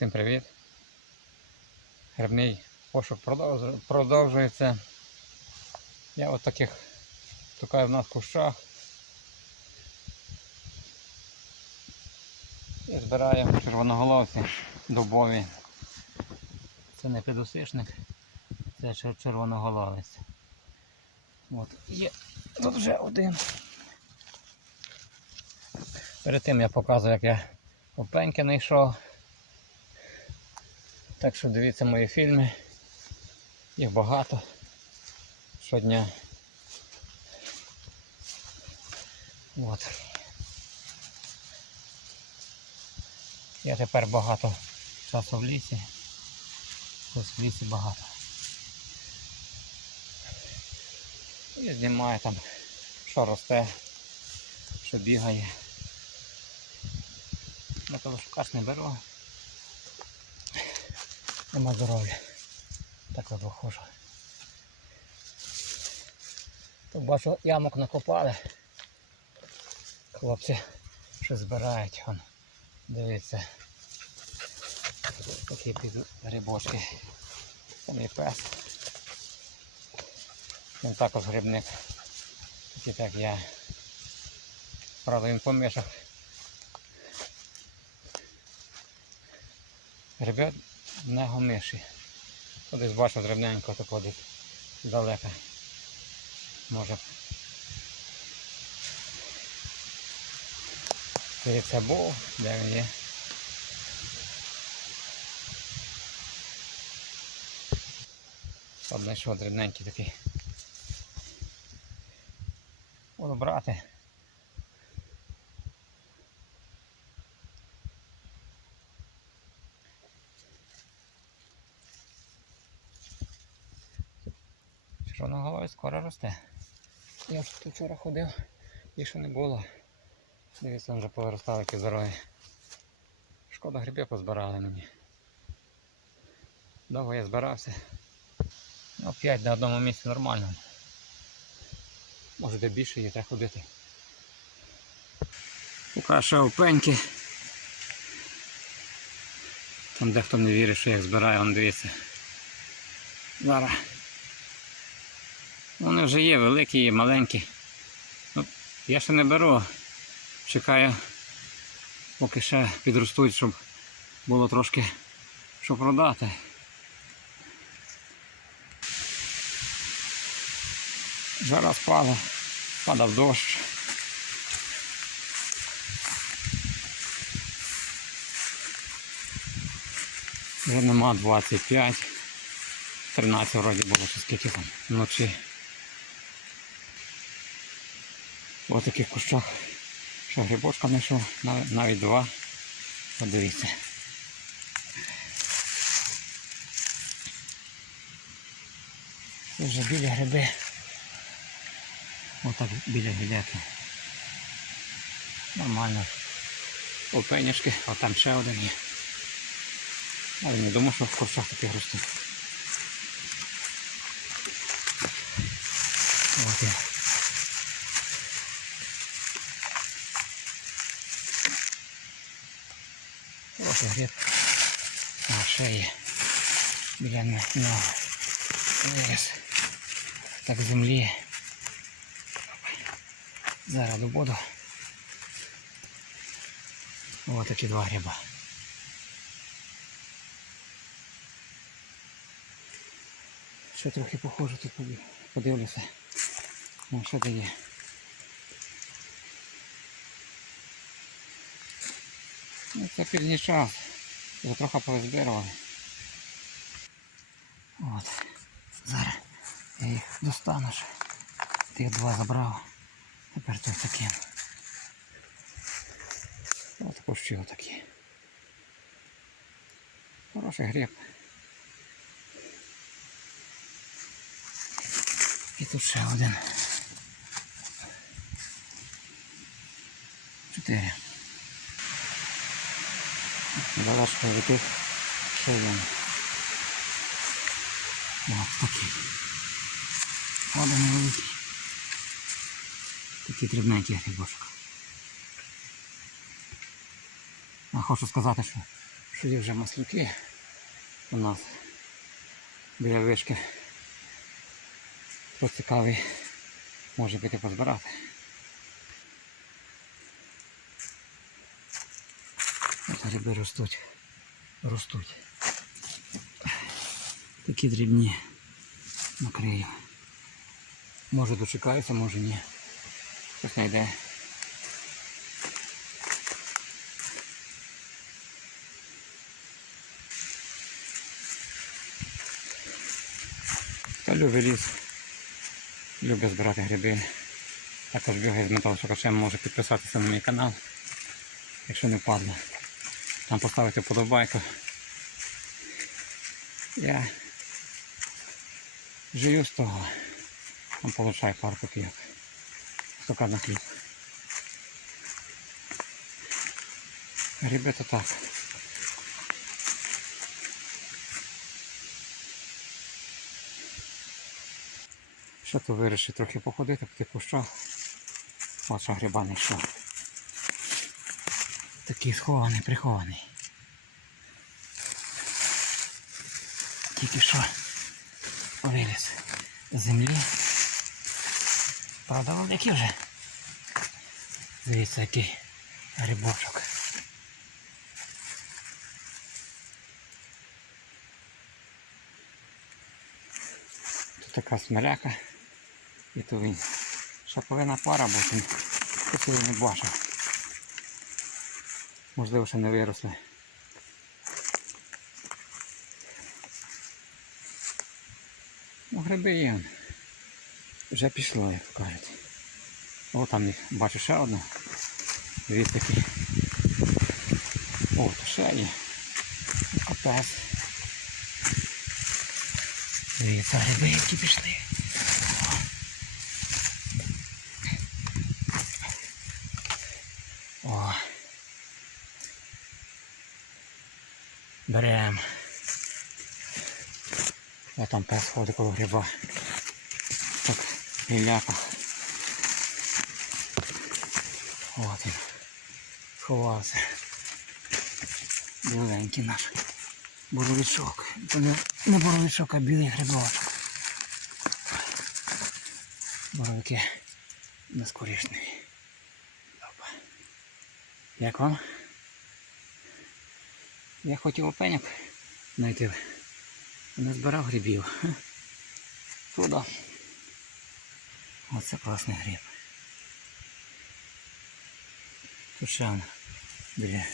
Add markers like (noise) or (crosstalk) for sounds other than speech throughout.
Всім привіт. Грибний пошук продовжується. Я от таких шукаю в нас кущах. І збираю червоноголовці дубові. Це не підусишник, це чер- червоноголовець. От є тут вже один. Перед тим я показую, як я опеньки знайшов. Так що дивіться мої фільми. Їх багато щодня. От. Я тепер багато часу в лісі. Ось в лісі багато. І знімаю там, що росте, що бігає. На телешукач не беру. Нема здоров'я. Так от виходжу. Тут бачу ямок накопали. Хлопці щось збирають. Вон. Дивіться. Такі під грибочки. Це мій пес. Він також грибник. Такий так я. Правда він по мишах. Грибе в нього миші. Тут десь бачив дрібненько тако десь далеко. Може. Це був, де він є. От знайшов дрібненький такий. Буду брати. Червоноголовий скоро росте. Я ж тут вчора ходив, і ще не було. Дивіться, вже повиростали які здорові. Шкода грибів позбирали мені. Довго я збирався. Ну, 5 на одному місці нормально. Може де більше є, треба ходити. Поки ще опеньки. Там дехто не вірить, що я їх збираю, вон дивіться. Зараз. Вони вже є великі, є маленькі. Ну, я ще не беру. Чекаю, поки ще підростуть, щоб було трошки що продати. Жара спала, падав дощ. Вже нема 25. 13 вроді було, чи скільки там вночі. Ось таких кущах. Що грибочка знайшов, навіть, два. Подивіться. Це вже біля гриби. Отак біля гіляки. Нормально. Опенішки, а там ще один є. Але не думав, що в кущах таких ростуть. От він. Ось гриб. А ще є. Біля нього. Виріс. Так землі. Зараз добуду. Ось такі два гриба. Ще трохи похоже тут побі- подивлюся. Ну, що де Ну, це час. Вже трохи повизбирували. От. Зараз я їх достану. Тих два забрав. Тепер тут такі. Ось кущі отакі. Хороший гриб. І тут ще один. Чотири. Залишка від тих ще один. Ось такий. Один невеликий. Такий дрібненький грибочок. А хочу сказати, що, що є вже маслюки у нас біля вишки. Хто цікавий, може піти позбирати. Гриби ростуть. Ростуть. Такі дрібні накрию. Може дочекаюся, може ні. Хтось знайде. Хто любить ліс, любить збирати гриби. Також бігає з металошукачем, може підписатися на мій канал, якщо не впадло. Там поставити вподобайку. Я живу з того. Там получаю пару копійок. Сука на хліб. То так. Ще то вирішив трохи походити по тих кущах. От що гриба не йшов. Такий схований, прихований. Тільки що виліз з землі. Правда, великий вже. Дивіться, який грибочок. Тут така смоляка. І то він. Шаповина пара, бо він не бачив. Можливо, ще не виросли. Ну, гриби є. Вже пішло, як кажуть. О, там їх бачу ще одну. Дві такі. О, то ще є. Капець. Дивіться, гриби, які пішли. Берем. О, там пес ходить коло гриба. Так, гіляка. От він. Сховався. Біленький наш боровичок. Це не, не боровичок, а білий грибочок. Боровики нескорішні. Опа. Як вам? Я хотів опеньок знайти. Не збирав грибів. (laughs) Ха. Туди. Оце класний гриб. Тут ще воно біля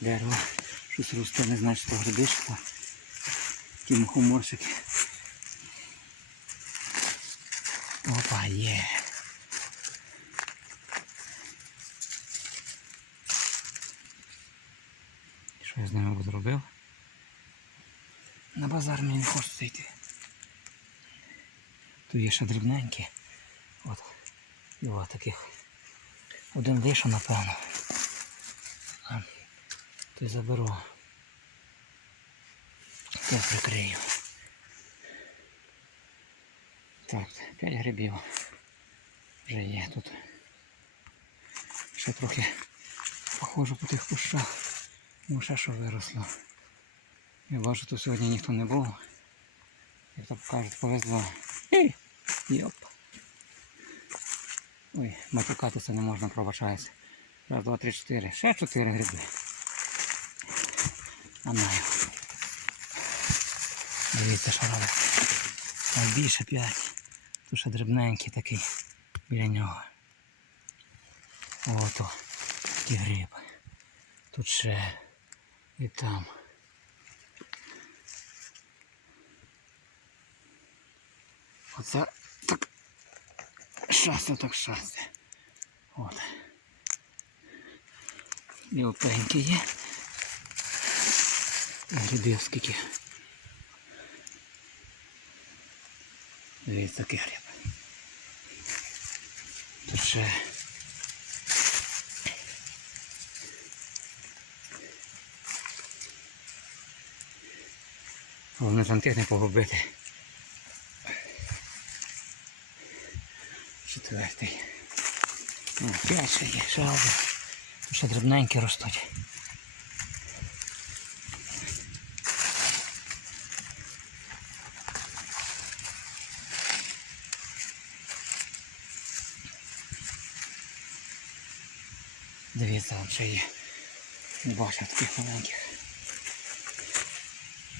дерева. Щось росте, не знаю, що грибишко. Такі мухоморщики. Опа, є. Що я з ними буду робив? На базар мені не хочеться йти. Тут є ще дрібненькі. От. От таких. Один вийшов, напевно. То заберу. То прикрию. Так, 5 грибів. Вже є тут. Ще трохи походжу по тих кущах. Ну ще що виросло. Я бачу, тут сьогодні ніхто не був. Як то кажуть, повезло. Йоп. Ой, матюкатися не можна, пробачаюся. Раз, два, три, чотири. Ще чотири гриби. А маю. Дивіться, що робить. Найбільше п'ять. Тут ще дрібненький такий біля нього. Ото такий гриб. Тут ще і там. Оце так щастя, так щастя. От. І опеньки є. Грибів скільки. Дивіться, який гриб. Тут ще Головне зонтих не погубити. Четвертий. П'ятий, ще є, ще один. Тут ще дрібненькі ростуть. Дивіться, там ще є. Бачу таких маленьких.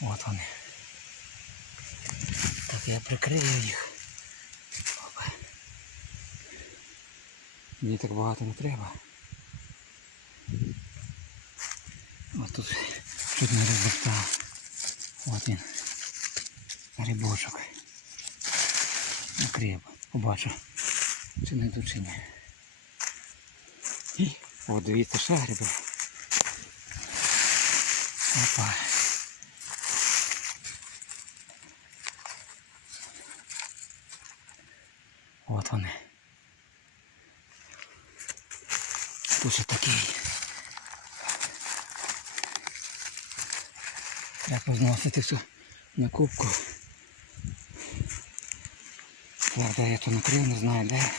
От вони. Я прикрию їх. Опа. Мені так багато не треба. От тут чуть не розвертав. От він. Грибочок. Накрив. Побачу. Чи не йду, чи ні. О, дивіться, ще. Опа. Тут ще такий. Треба зносити всю на кубку. Так, де я то накрив, не знаю де.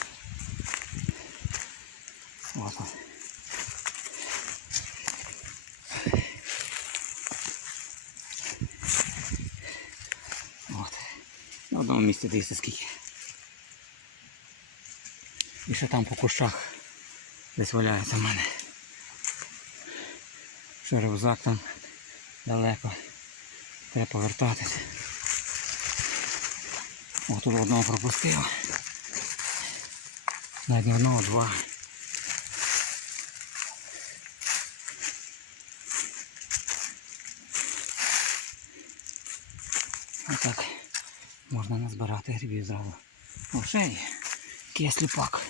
От от. От. На одному місці дивіться скільки. І ще там по кущах десь валяється в мене. Ще рюкзак там далеко. Треба повертатись. О, тут одного пропустив. Навіть не одного, два. Отак можна назбирати грибів зразу. О, ще є. Який я сліпак.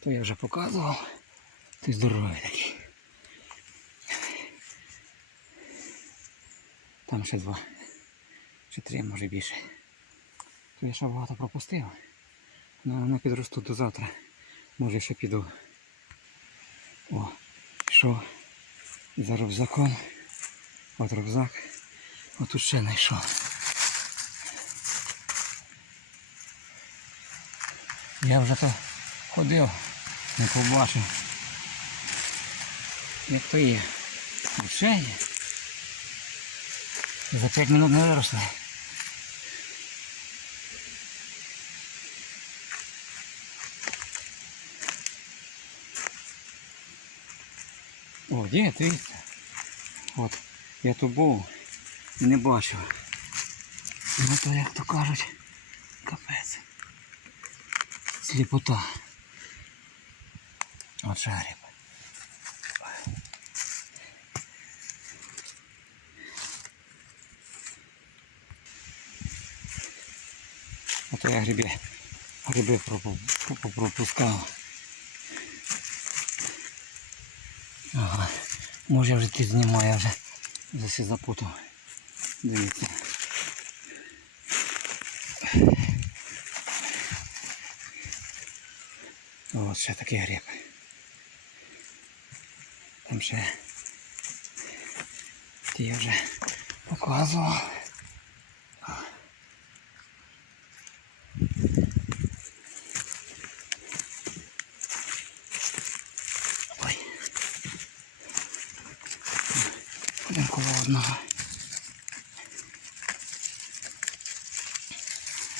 То я вже показував. Ти здоровий такий. Там ще два. Чи три, може більше. То я ще багато пропустив. Ну, вони підростуть до завтра. Може ще піду. О, що? За рюкзаком. От рюкзак. Отут ще знайшов. Я вже то ходив, не побачив. Як то є. Ще є. За 5 минут не виросли. О, є, дивіться. От, я тут був і не бачив. Ну то як то кажуть, капець. Сліпота. От шарик. А то я гриби, гриби пропу- пропу- пропускав. Ага. Може я вже ті знімаю, я вже вже все запутав. Дивіться. От ще такий гриб. Там ще ті я вже показував. Ой. Один коло одного.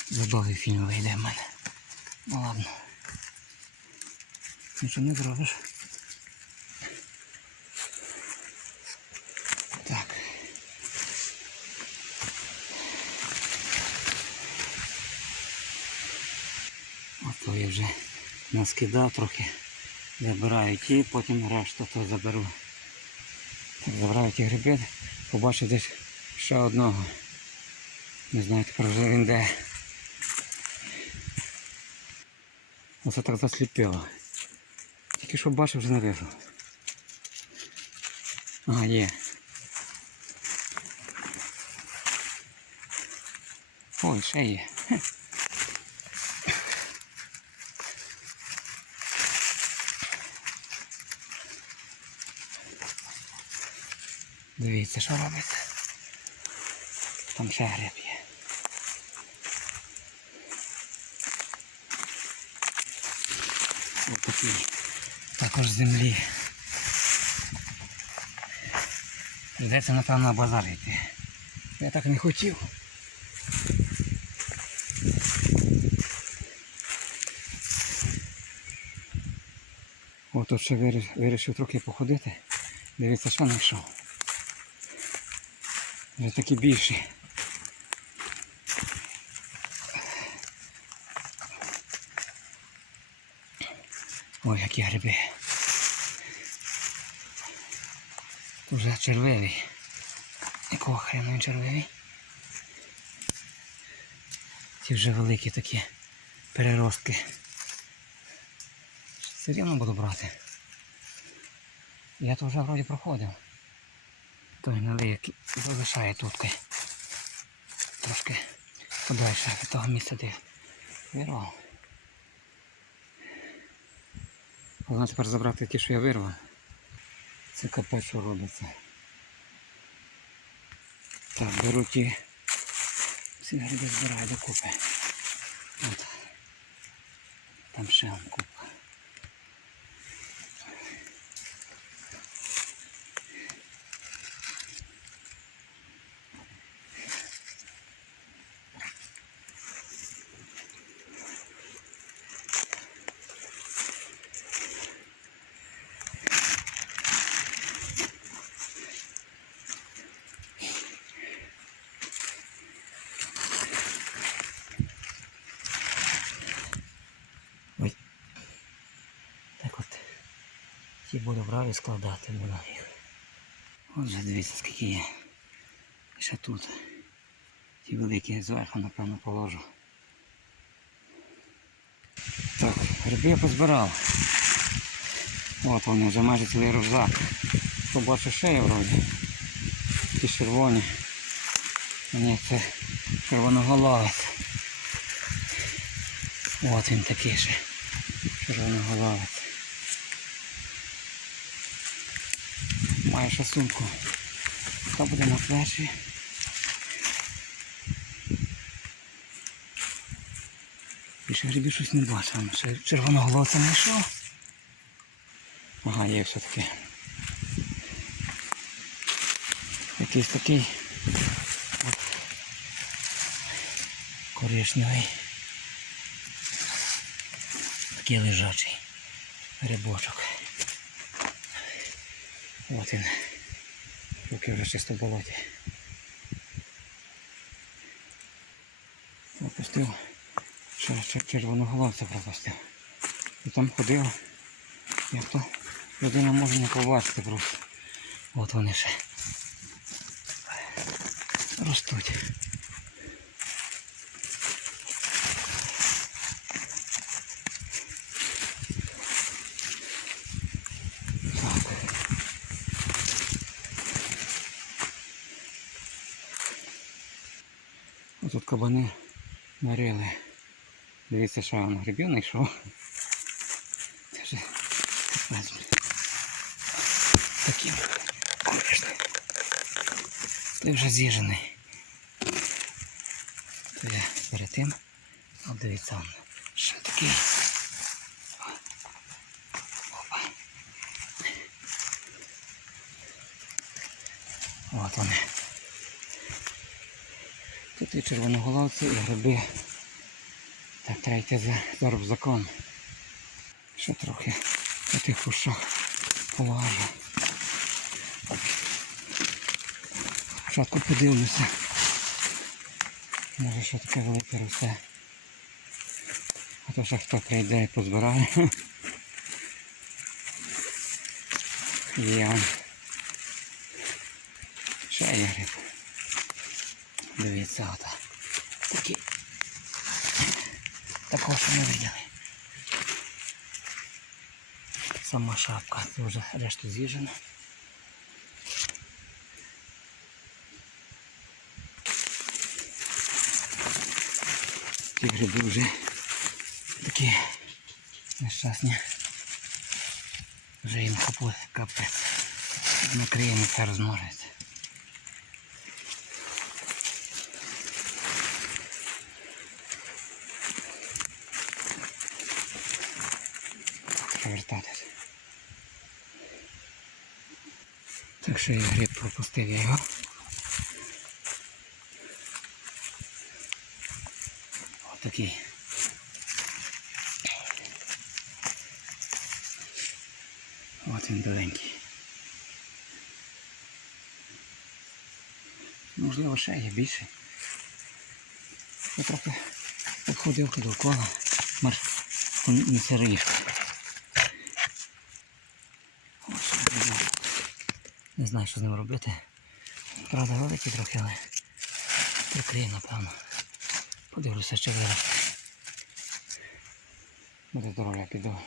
Забавий фільм вийде в мене. Ну ладно. Нічого не зробиш. Так. Ото я вже наскидав трохи. Забираю ті, потім решту то заберу. Так, забираю ті гриби, побачив десь ще одного. Не знаю тепер вже він де. Оце так засліпило. Тільки що бачив, вже не. Ага, є. Ой, ще є. Дивіться, що робиться. Там ще гриб є. Ось такий. Також землі. Придеться напевно на базар йти. Я так не хотів. От тут ще вирішив трохи походити. Дивіться, що знайшов. Вже такі більші. Ой, які гриби. Уже червивий. Якого хрена він червивий? Ті вже великі такі переростки. Все рівно буду брати. Я то вже вроді проходив. Той гнилий, який залишає тут. Трошки подальше від того місця, де вирвав. Головне тепер забрати ті, що я вирвав. Це капець, робиться. Так, беру ті. Всі гриби збираю докупи. От. Там ще купа. Ті буду брати складати буду їх. Отже, дивіться, скільки є. Ще тут. Ті великі зверху, напевно, положу. Так, гриби я позбирав. От вони вже майже цілий рюкзак. Побачу ще вроді. Ті червоні. Ні, це червоноголовець. От він такий ще. Червоноголовець. Має ще сумку. Та буде на плечі. Більше грибів щось не бачив. а Ще червоноголовця не йшов. Ага, є все-таки. Якийсь такий. От. Коричневий. Такий лежачий грибочок. От він. Руки вже чисто в болоті. Пропустив. Червоноголовця пропустив. І там ходив. Як то людина може не побачити просто. От вони ще. Ростуть. Отут кабани нарили. Дивіться, що вам грибів знайшов. Це ж капець. Таким. Конечно. Ти вже з'їжений. То перед тим. От дивіться. Що такий. Опа. От вони. Тут і червоноголовці, і гриби. Так, треба йти за, за рюкзаком. Ще трохи на тих кущах поважу. Спочатку подивлюся. Може що таке велике росте. А то ще хто прийде і позбирає. Є. он. Ще є гриб. Дивіться, ото. Такі. Такого ще не виділи. Сама шапка, вже решту з'їжджено. Ті гриби вже такі нещасні. Вже їм капець. Накриємо це розмножується. Повертатись. Так що я гриб пропустив його. Отакий. От він біленький. Можливо, ще є більший. Я трохи обходив довкола. Марш не сиришка. Ось що я знаю. Не знаю, що з ним робити. Правда, великий трохи, але прикриє, напевно. Подивлюся, що зараз. Буде дорога піду.